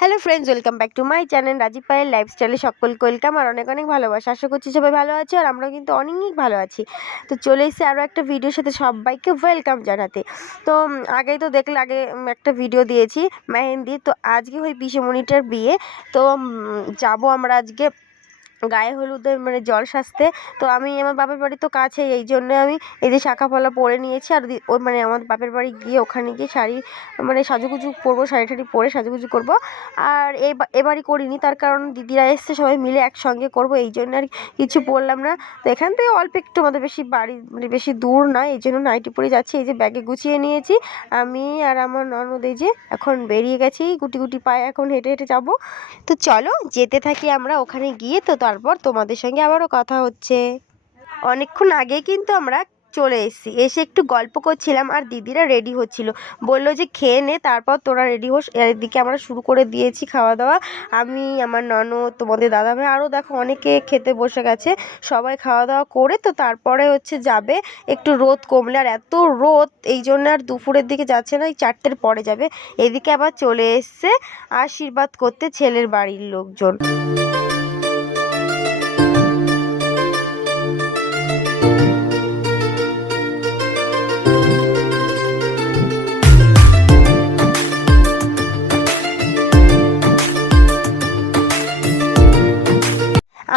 Hello friends, welcome back to my channel Rajeev পায়ের লাইফস্টাইলে সকলকে ওয়েলকাম আর অনেক অনেক ভালোবাসা। আশা করছি সবাই ভালো আছে আর আমরাও কিন্তু অনেক ভালো আছি। তো চলে এসেছি আরও একটা ভিডিওর সাথে সবাইকে ওয়েলকাম জানাতে। তো আগেই তো দেখলে একটা ভিডিও দিয়েছি মেহেন্দি। তো আজকে ওই পিসেমণিটার বিয়ে। তো যাবো আমরা আজকে গায়ে হলুদের মানে জল সাজতে। তো আমি আমার বাপের বাড়ি তো কাছে, এই জন্য আমি এই যে শাঁখা পলা পরে নিয়েছি। আর ওই মানে আমার বাপের বাড়ি গিয়ে ওখানে গিয়ে শাড়ি মানে সাজুগুজু করবো, শাড়ি টাড়ি পরে সাজুগুজু করবো। আর এবারই করিনি, তার কারণ দিদিরা এসছে, সবাই মিলে একসঙ্গে করবো, এই জন্য আর কিছু পরলাম না। তো এখান থেকে অল্প একটু, আমাদের বেশি বাড়ি মানে বেশি দূর নয়, এই জন্য নাইটি পরে যাচ্ছি। এই যে ব্যাগে গুছিয়ে নিয়েছি আমি আর আমার ননদ। এই যে এখন বেরিয়ে গেছি, গুটি গুটি পায়ে এখন হেঁটে হেঁটে যাবো। তো চলো যেতে থাকি আমরা ওখানে গিয়ে। তো তারপর তোমাদের সঙ্গে আবারও কথা হচ্ছে। অনেকক্ষণ আগে কিন্তু আমরা চলে এসেছি, এসে একটু গল্প করছিলাম আর দিদিরা রেডি হচ্ছিল। বললো যে খেয়ে নে, তারপর তোরা রেডি হোস। এদিকে আমরা শুরু করে দিয়েছি খাওয়া দাওয়া। আমি, আমার ননদ, তোমাদের দাদাভাই, আরও দেখো অনেকে খেতে বসে গেছে। সবাই খাওয়া দাওয়া করে তো তারপরে যাবে একটু রোদ কমলে। আর এত রোদ, এই জন্য আর দুপুরের দিকে যাচ্ছে না, এই 4টের পরে যাবে। এদিকে আবার চলে এসছে আশীর্বাদ করতে ছেলের বাড়ির লোকজন।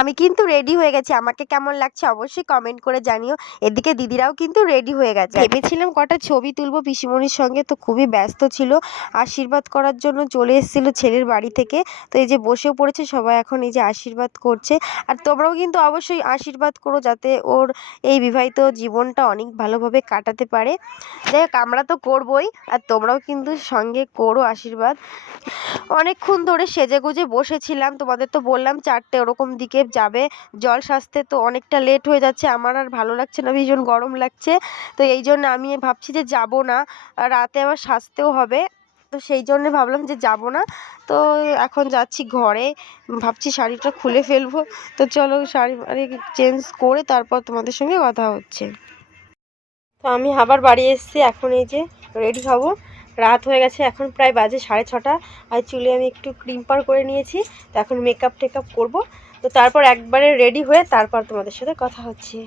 আমি কিন্তু রেডি হয়ে গেছি, আমাকে কেমন লাগছে অবশ্যই কমেন্ট করে জানিও। এদিকে দিদিরাও কিন্তু রেডি হয়ে গেছে। ভেবেছিলাম কটা ছবি তুলবো পিসিমণির সঙ্গে, তো খুবই ব্যস্ত ছিল। আশীর্বাদ করার জন্য চলে এসেছিলো ছেলের বাড়ি থেকে। তো এই যে বসেও পড়েছে সবাই, এখন এই যে আশীর্বাদ করছে। আর তোমরাও কিন্তু অবশ্যই আশীর্বাদ করো, যাতে ওর এই বিবাহিত জীবনটা অনেক ভালোভাবে কাটাতে পারে। যাই হোক, আমরা তো করবোই, আর তোমরাও কিন্তু সঙ্গে করো আশীর্বাদ। অনেকক্ষণ ধরে সেজেগুজে বসেছিলাম, তোমাদের তো বললাম 4টে ওরকম দিকে যাবে জল সাজতে। তো অনেকটা লেট হয়ে যাচ্ছে, আমার আর ভালো লাগছে না, ভীষণ গরম লাগছে। তো এই জন্য আমি ভাবছি যে যাব না, রাতে আবার সাজতেও হবে। তো সেই জন্য ভাবলাম যে যাব না। তো এখন যাচ্ছি ঘরে, ভাবছি শাড়িটা খুলে ফেলবো। তো চলো শাড়ি চেঞ্জ করে তারপর তোমাদের সঙ্গে কথা হচ্ছে। তো আমি আবার বাড়ি এসেছি, এখন এই যে রেডি হব। রাত হয়ে গেছে, এখন প্রায় বাজে 6:30। আর চুলে আমি একটু ক্রিম পার করে নিয়েছি। তো এখন মেকআপ টেকআপ করবো। তো তারপর একবারে রেডি হয়ে তারপর তোমাদের সাথে কথা হচ্ছে।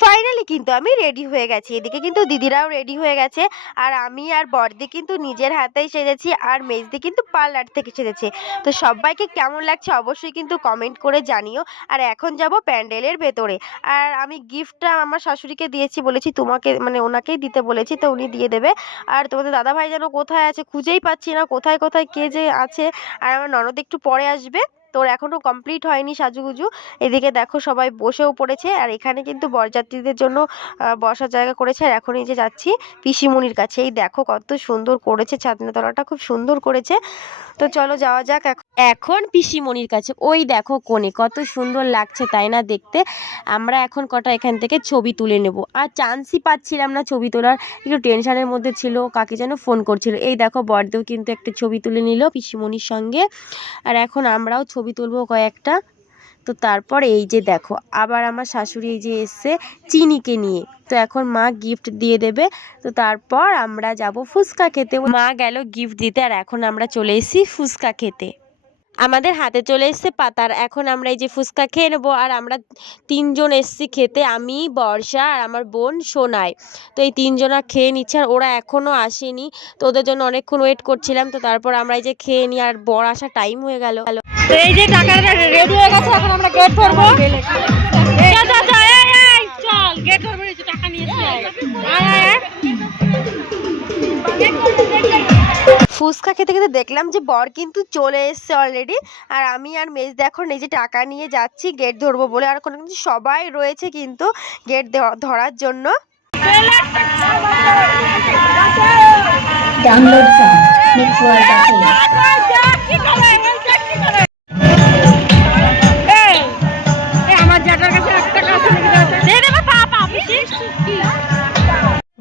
ফাইনালি কিন্তু আমি রেডি হয়ে গেছি, এদিকে কিন্তু দিদিরাও রেডি হয়ে গেছে। আর আমি আর বড়দি কিন্তু নিজের হাতেই সেজেছি, আর মেজদি কিন্তু পার্লার থেকে সেজেছে। তো সবাইকে কেমন লাগছে অবশ্যই কিন্তু কমেন্ট করে জানিও। আর এখন যাব প্যান্ডেলের ভেতরে। আর আমি গিফটটা আমার শাশুড়িকে দিয়েছি, বলেছি তোমাকে মানে ওনাকেই দিতে বলেছি, তো উনি দিয়ে দেবে। আর তোমাদের দাদাভাই যেন কোথায় আছে খুঁজেই পাচ্ছি না, কোথায় কোথায় কে যে আছে। আর আমার ননদ একটু পরে আসবে, তোর এখনও কমপ্লিট হয়নি সাজুগুজু। এদিকে দেখো সবাই বসেও পড়েছে, আর এখানে কিন্তু বরযাত্রীদের জন্য বসার জায়গা করেছে। আর এখন এই যে যাচ্ছি পিসিমণির কাছে। এই দেখো কত সুন্দর করেছে, ছাদনাতলাটা খুব সুন্দর করেছে। তো চলো যাওয়া যাক এখন পিসিমণির কাছে। ওই দেখো কোণে কত সুন্দর লাগছে তাই না দেখতে। আমরা এখন কটা এখান থেকে ছবি তুলে নেব। আর চান্সই পাচ্ছিলাম না ছবি তোলার, একটু টেনশনের মধ্যে ছিল, কাকে যেন ফোন করছিল। এই দেখো বড়দেও কিন্তু একটা ছবি তুলে নিল পিসিমণির সঙ্গে। আর এখন আমরাও ছবি তুলবো কয়েকটা। তো তারপর এই যে দেখো আবার আমার শাশুড়ি এই যে এসছে চিনিকে নিয়ে। তো এখন মা গিফট দিয়ে দেবে। তো তারপর আমরা যাব ফুচকা খেতে। মা গেল গিফট দিতে, আর এখন আমরা চলে এসেছি ফুচকা খেতে। আমাদের হাতে চলে এসছে পাতার, এখন আমরা এই যে ফুচকা খেয়ে নেবো। আর আমরা 3জন এসছি খেতে, আমি, বর্ষা আর আমার বোন সোনাই। তো এই 3জনা খেয়ে নিচ্ছে, আর ওরা এখনও আসেনি। তো ওদের জন্য অনেকক্ষণ ওয়েট করছিলাম। তো তারপর আমরা এই যে খেয়ে নিই, আর বর আসা টাইম হয়ে গেল। তো এই যে টাকাটা রেডি হয়ে গেছে, এখন আমরা গেট ধরবো। চল গেট ধরবো, টাকা নিয়ে ফুচকা খেতে খেতে দেখলাম যে বর কিন্তু চলে এসছে অলরেডি। আর আমি আর মেজদি এখন এই যে টাকা নিয়ে যাচ্ছি গেট ধরবো বলে। আর কোনো কিন্তু সবাই রয়েছে কিন্তু গেট ধরার জন্য। ডাউনলোড ফ্রম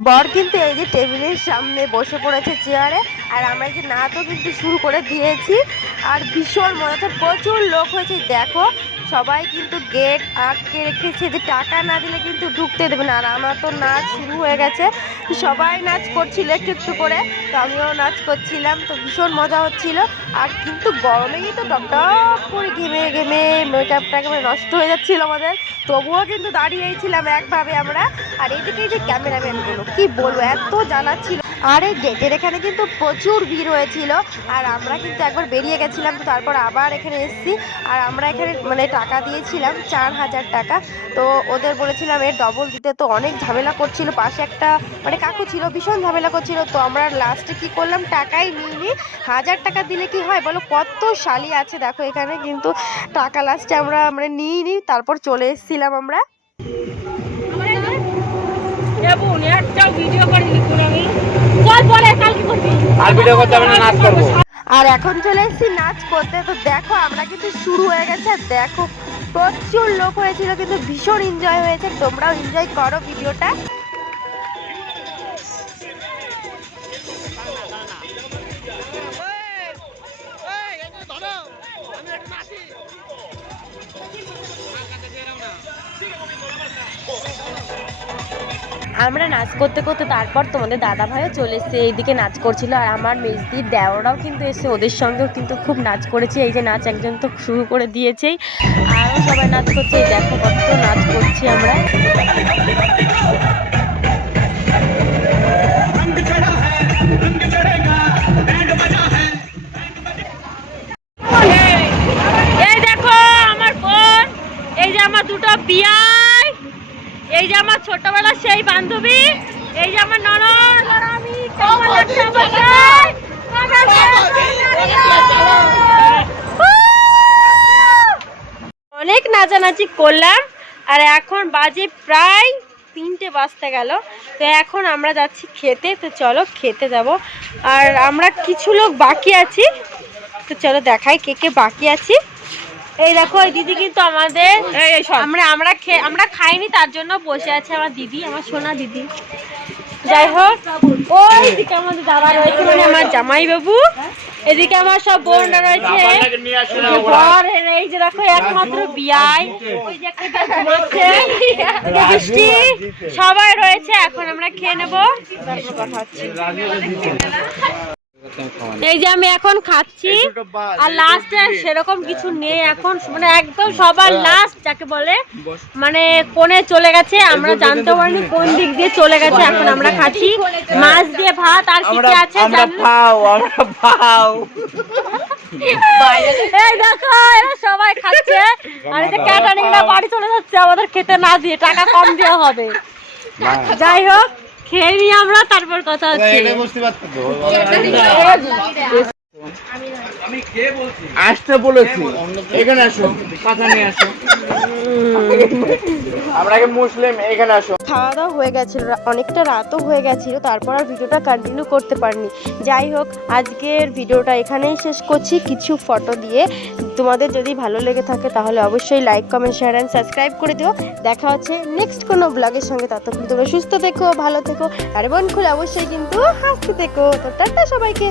বর কিন্তু এই যে টেবিলের সামনে বসে পড়েছে চেয়ারে। আর আমরা এই যে নাচও কিন্তু শুরু করে দিয়েছি। আর ভীষণ মনে হচ্ছে প্রচুর লোক হয়েছে, দেখো সবাই কিন্তু গেট আটকে রেখেছে যে টাকা না দিলে কিন্তু ঢুকতে দেবে না। আর আমার তো নাচ শুরু হয়ে গেছে, সবাই নাচ করছিল একটু একটু করে, তো আমিও নাচ করছিলাম, তো ভীষণ মজা হচ্ছিল। আর কিন্তু গরমে কিন্তু টপটপ করে ঘেমে ঘেমে মেকআপটা একেবারে নষ্ট হয়ে যাচ্ছিল আমাদের, তবুও কিন্তু দাঁড়িয়েই ছিলাম একভাবে আমরা। আর এদিকে যে ক্যামেরাম্যানগুলো কি বলবো, এত জ্বালাচ্ছিল। আর এই গেটের এখানে কিন্তু প্রচুর ভিড় হয়েছিল। আর আমরা কিন্তু একবার বেরিয়ে গেছিলাম, তো তারপর আবার এখানে এসেছি। আর আমরা এখানে মানে টাকা দিয়েছিলাম 4000 টাকা, তো ওদের বলেছিলাম এর ডবল দিতে, তো অনেক ঝামেলা করছিল। পাশে একটা মানে কাকু ছিল, ভীষণ ঝামেলা করছিল, তো আমরা লাস্টে কি করলাম, টাকাই নিইনি। 1000 টাকা দিলে কি হয় বলো, কত শালি আছে দেখো এখানে, কিন্তু টাকা লাস্টে আমরা মানে নিইনি, তারপর চলে এসেছিলাম আমরা। আর এখন চলে এসেছি নাচ করতে, তো দেখো আমরা কিন্তু শুরু হয়ে গেছে। আর দেখো প্রচুর লোক হয়েছিল, কিন্তু ভীষণ এনজয় হয়েছে, তোমরাও এনজয় করো ভিডিওটা। আমরা নাচ করতে করতে তারপর তোমাদের দাদা ভাইও চলে এসছে, এইদিকে নাচ করছিল। আর আমার মেজদির দেওরাও কিন্তু এসে, ওদের সঙ্গেও কিন্তু খুব নাচ করেছে। এই যে নাচ একজন তো শুরু করে দিয়েছেই, আরও সবাই নাচ করছে। দেখো কত নাচ করছি আমরা। এই দেখো আমার বোন, এই যে আমার দুটো বিয়াই, এই যে আমার ছোটবেলার সেই বান্ধবী, এই যে আমার ননদ, আর আমি কেমন লাগছে আমাকে। অনেক নাচানাচি করলাম, আর এখন বাজে প্রায় 3টে বাজতে গেল। তো এখন আমরা যাচ্ছি খেতে, তো চলো খেতে যাব। আর আমরা কিছু লোক বাকি আছি, তো চলো দেখাই কে কে বাকি আছি। এই দেখো এই দিদি কিন্তু আমাদের, আমরা খাইনি, তার জন্য বসে আছে আমার দিদি, আমার সোনা দিদি। যাই হোক, ওই দিকে আমাদের দাদা রয়েছে, মানে আমার জামাই বাবু, এদিকে আমার সব বোনরা রয়েছে, এই যে দেখো একমাত্র বিয়াই, ওই যে একটা ঘুমাচ্ছে, বৃষ্টি, সবাই রয়েছে। এখন আমরা খেয়ে নেবো, তারপর কথা হচ্ছে। এই যে আমি এখন খাচ্ছি, আর লাস্টে সেরকম কিছু নেই এখন, মানে একদম সবার লাস্ট যাকে বলে, মানে কোণে চলে গেছে, আমরা জানতে পারিনি কোন দিক দিয়ে চলে গেছে। এখন আমরা খাচ্ছি মাছ দিয়ে ভাত, আর কি কি আছে এই দেখো এরা সবাই খাচ্ছে। আর এই যে ক্যাটারিংরা বাড়ি চলে যাচ্ছে আমাদের খেতে না দিয়ে, টাকা কম দেওয়া হবে। যাই হোক খেয়ে নিই আমরা, তারপর কথা হচ্ছে। আসতে বলেছি, এখানে আসো, কথা নিয়ে আসো, আমরা কি মুসলিম, এখানে আসো। খাওয়া দাওয়া হয়ে গেছিল, অনেকটা রাতও হয়ে গেছিল, তারপর আর ভিডিওটা কন্টিনিউ করতে পারিনি। যাই হোক আজকের ভিডিওটা এখানেই শেষ করছি, কিছু ফটো দিয়ে। তোমাদের যদি ভালো লেগে থাকে তাহলে অবশ্যই like comment share and subscribe করে দিও। দেখা হচ্ছে নেক্সট কোনো ব্লগের সঙ্গে, ততক্ষণ তোমরা সুস্থ থেকো, ভালো থেকো, আর মন খুলে অবশ্যই কিন্তু হাসতে থেকো। তো টাটা সবাইকে।